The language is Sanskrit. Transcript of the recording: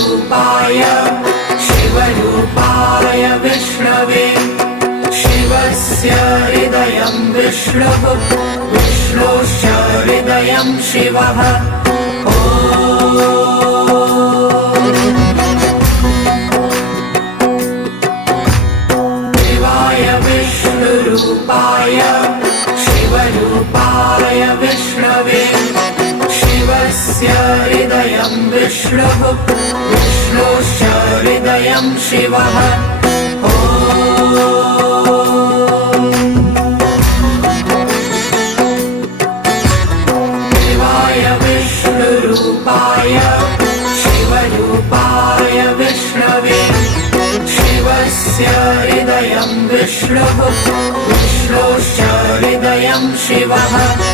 विष्णुरूपाय शिवरूपाय विष्णवे शिवस्य हृदयं विष्णुः विष्णोश्च हृदयं शिवः शिवाय विष्णुरूपाय शिवरूपाय विष्णवे शिवस्य हृदयं विष्णुः विष्णोश्च हृदयं शिवः शिवाय विष्णुरूपाय शिवरूपाय विष्णवे शिवस्य हृदयं विष्णुः विष्णोश्च हृदयं शिवः